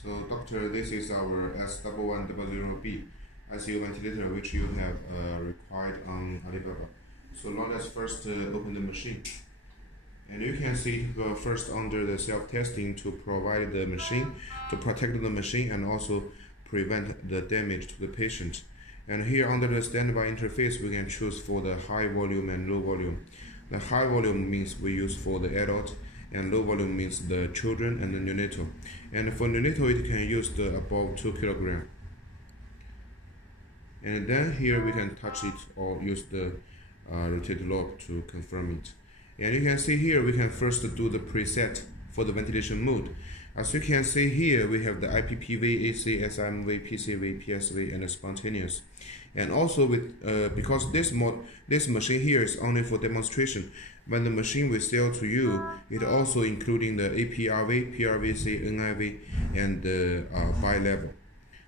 So, doctor, this is our S1100B ICU ventilator which you have required on Alibaba. So let us first open the machine. And you can see first under the self-testing to provide the machine, to protect the machine and also prevent the damage to the patient. And here under the standby interface, we can choose for the high volume and low volume. The high volume means we use for the adult, and low volume means the children and the neonatal. And for neonatal, it can use the above 2 kg. And then here we can touch it or use the rotate lobe to confirm it. And you can see here we can first do the preset for the ventilation mode. As you can see here, we have the IPPV, AC, SMV, PCV, PSV, and the spontaneous. And also with because this machine here is only for demonstration. When the machine will sell to you, it also including the APRV, PRVC, NIV, and the bi-level.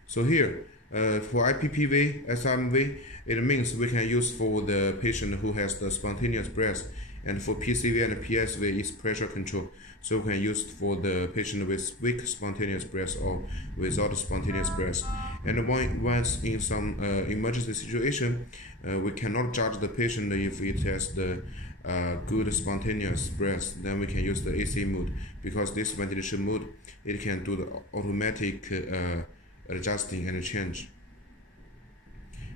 So here for IPPV, SMV, it means we can use for the patient who has the spontaneous breath. And for PCV and PSV is pressure control. So we can use for the patient with weak spontaneous breath or without spontaneous breath. And once in some emergency situation, we cannot judge the patient if it has the good spontaneous breath, then we can use the AC mode, because this ventilation mode, it can do the automatic adjusting and change.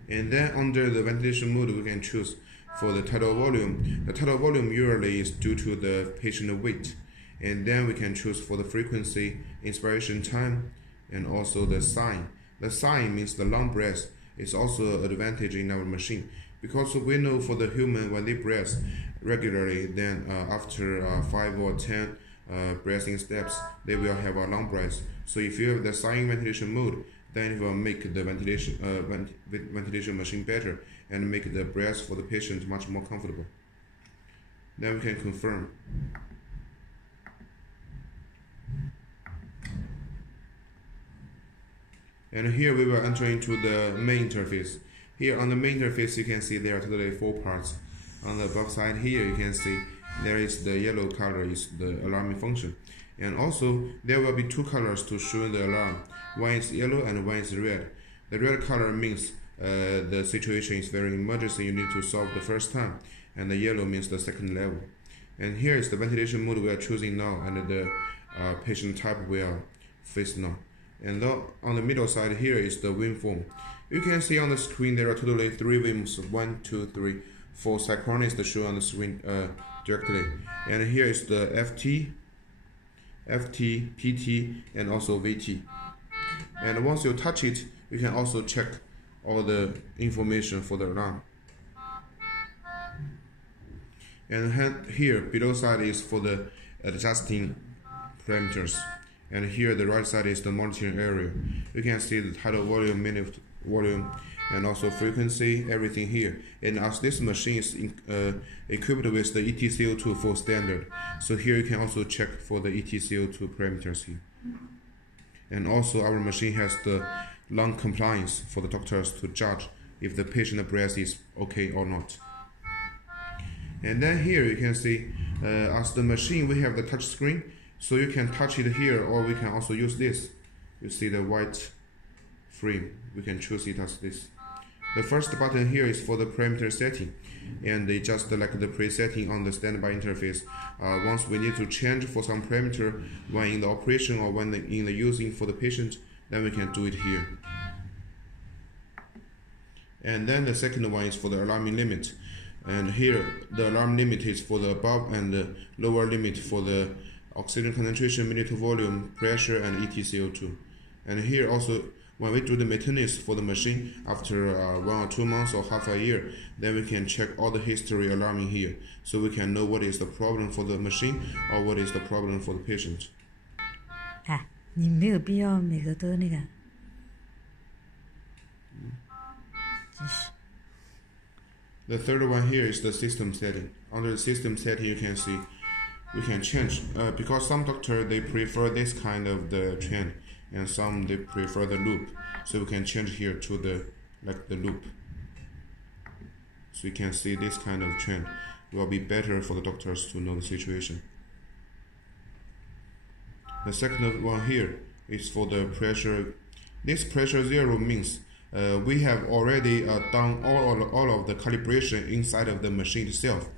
And then under the ventilation mode, we can choose for the tidal volume. The tidal volume usually is due to the patient weight. And then we can choose for the frequency, inspiration time, and also the sign. The sign means the long breath is also an advantage in our machine, because we know for the human when they breathe regularly, then after 5 or 10 breathing steps, they will have a long breath. So if you have the sign ventilation mode, then it will make the ventilation machine better and make the breath for the patient much more comfortable. Then we can confirm. And here we will enter into the main interface. Here on the main interface, you can see there are totally 4 parts. On the above side here, you can see there is the yellow color is the alarming function. And also there will be 2 colors to show the alarm. One is yellow and one is red. The red color means the situation is very emergency, you need to solve the first time. And the yellow means the second level. And here is the ventilation mode we are choosing now, and the patient type we are face now. And on the middle side here is the wind form. You can see on the screen there are totally 3 WIMs, 1, 2, 3, 4 synchronists shown on the screen directly. And here is the FT, PT, and also VT. And once you touch it, you can also check all the information for the alarm. And here below side is for the adjusting parameters. And here the right side is the monitoring area. You can see the tidal volume, minute volume, and also frequency, everything here. And as this machine is equipped with the ETCO2 full standard, so here you can also check for the ETCO2 parameters here. And also our machine has the lung compliance for the doctors to judge if the patient breath is okay or not. And then here you can see as the machine we have the touch screen, so you can touch it here, or we can also use this. You see the white frame, we can choose it as this. The first button here is for the parameter setting, and they just like the presetting on the standby interface. Once we need to change for some parameter when in the operation or when in the using for the patient, then we can do it here. And then the second one is for the alarming limit. And here the alarm limit is for the above and the lower limit for the oxygen concentration, minute volume, pressure, and ETCO2. And here also, when we do the maintenance for the machine after 1 or 2 months or half a year, then we can check all the history alarming here, so we can know what is the problem for the machine or what is the problem for the patient. 你没有必要每个都那个，真是。 The third one here is the system setting. Under the system setting, you can see we can change because some doctors they prefer this kind of the trend, and some they prefer the loop. So we can change here to the loop. So you can see this kind of trend will be better for the doctors to know the situation. The second one here is for the pressure. This pressure 0 means we have already done all of the calibration inside of the machine itself.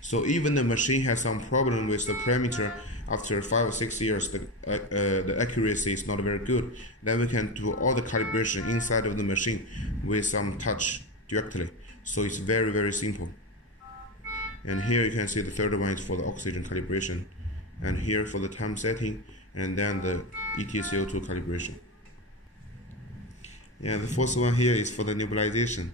So even the machine has some problem with the parameter, after 5 or 6 years the accuracy is not very good, then we can do all the calibration inside of the machine with some touch directly. So it's very, very simple. And here you can see the third one is for the oxygen calibration, and here for the time setting, and then the EtCO2 calibration. And the fourth one here is for the nebulization.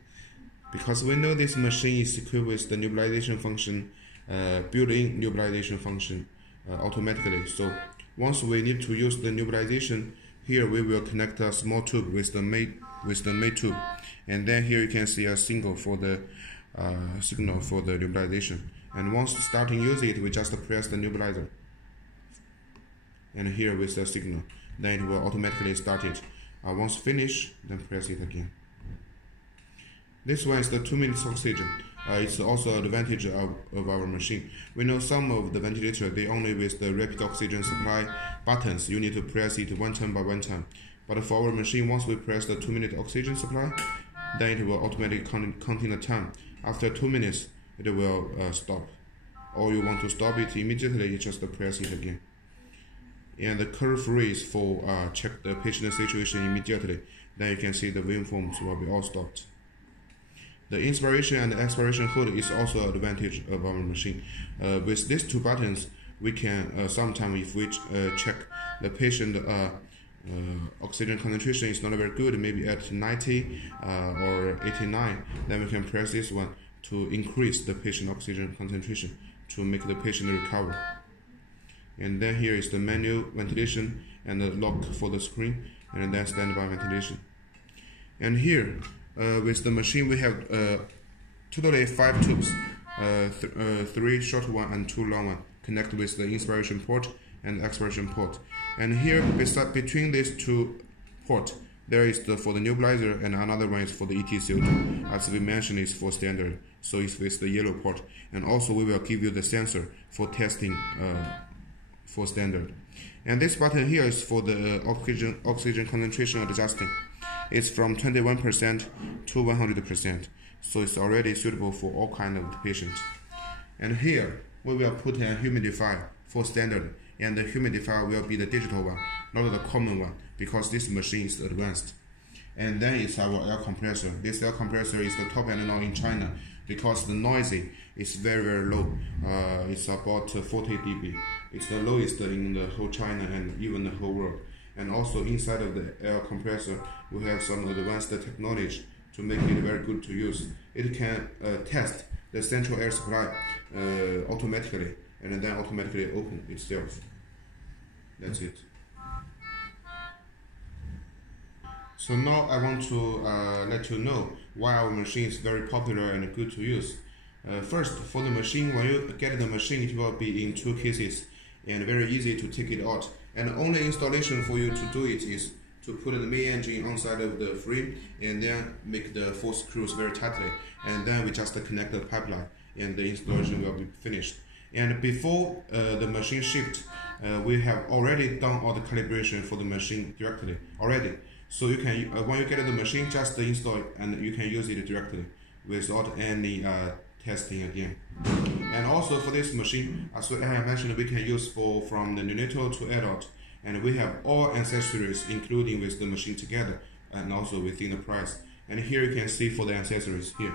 Because we know this machine is equipped with the nebulization function, built-in nebulization function automatically. So once we need to use the nebulization, here we will connect a small tube with the main tube, and then here you can see a signal for the nebulization. And once starting using it, we just press the nebulizer, and here with the signal, then it will automatically start it. Once finished, then press it again. This one is the 2 minutes oxygen. It's also an advantage of our machine. We know some of the ventilator, they only with the rapid oxygen supply buttons, you need to press it one time by one time. But for our machine, once we press the 2 minute oxygen supply, then it will automatically counting the time. After 2 minutes, it will stop. Or you want to stop it immediately, you just press it again. And the curve freeze for check the patient situation immediately. Then you can see the waveforms will be all stopped. The inspiration and expiration hold is also an advantage of our machine. With these two buttons, we can sometimes if we check the patient oxygen concentration is not very good, maybe at 90 or 89, then we can press this one to increase the patient oxygen concentration to make the patient recover. And then here is the manual ventilation and the lock for the screen, and then standby ventilation. And here with the machine we have totally 5 tubes, 3 short one and 2 long one, connected with the inspiration port and expiration port. And here between these 2 ports, there is for the nebulizer, and another one is for the EtCO2. As we mentioned, is for standard, so it's with the yellow port. And also we will give you the sensor for testing for standard. And this button here is for the oxygen concentration adjusting. It's from 21% to 100%, so it's already suitable for all kind of patients. And here we will put a humidifier for standard, and the humidifier will be the digital one, not the common one, because this machine is advanced. And then it's our air compressor. This air compressor is the top end now in China, because the noisy is very, very low. It's about 40 dB. It's the lowest in the whole China and even the whole world. And also inside of the air compressor, we have some advanced technology to make it very good to use. It can test the central air supply automatically, and then automatically open itself. That's it. So now I want to let you know why our machine is very popular and good to use. First, for the machine, when you get the machine, it will be in 2 cases and very easy to take it out. And the only installation for you to do it is to put the main engine on side of the frame, and then make the 4 screws very tightly, and then we just connect the pipeline, and the installation will be finished. And before the machine shipped, we have already done all the calibration for the machine directly already. So you can, when you get the machine, just install it, and you can use it directly without any testing again. And also for this machine, as I have mentioned, we can use from the neonatal to adult, and we have all accessories including with the machine together, and also within the price. And here you can see for the accessories here.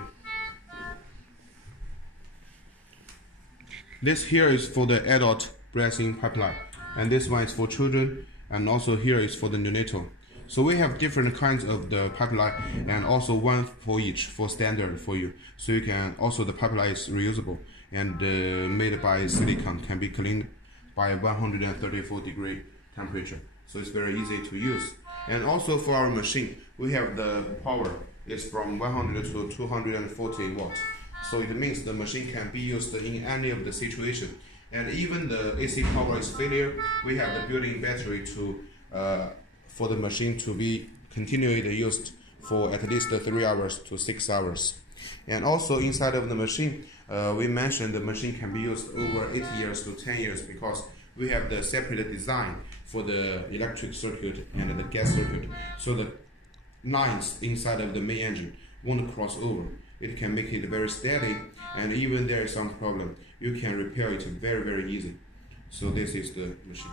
This here is for the adult breathing pipeline, and this one is for children, and also here is for the neonatal. So we have different kinds of the pipeline, and also one for each for standard for you. So you can also, the pipeline is reusable and made by silicone, can be cleaned by 134 degree temperature. So it's very easy to use. And also for our machine, we have the power is from 100 to 240 watts. So it means the machine can be used in any of the situation. And even the AC power is failure, we have the built-in battery to for the machine to be continually used for at least 3 hours to 6 hours. And also inside of the machine, we mentioned the machine can be used over 8 years to 10 years, because we have the separate design for the electric circuit and the gas circuit, so the lines inside of the main engine won't cross over. It can make it very steady, and even there is some problem, you can repair it very easy. So this is the machine.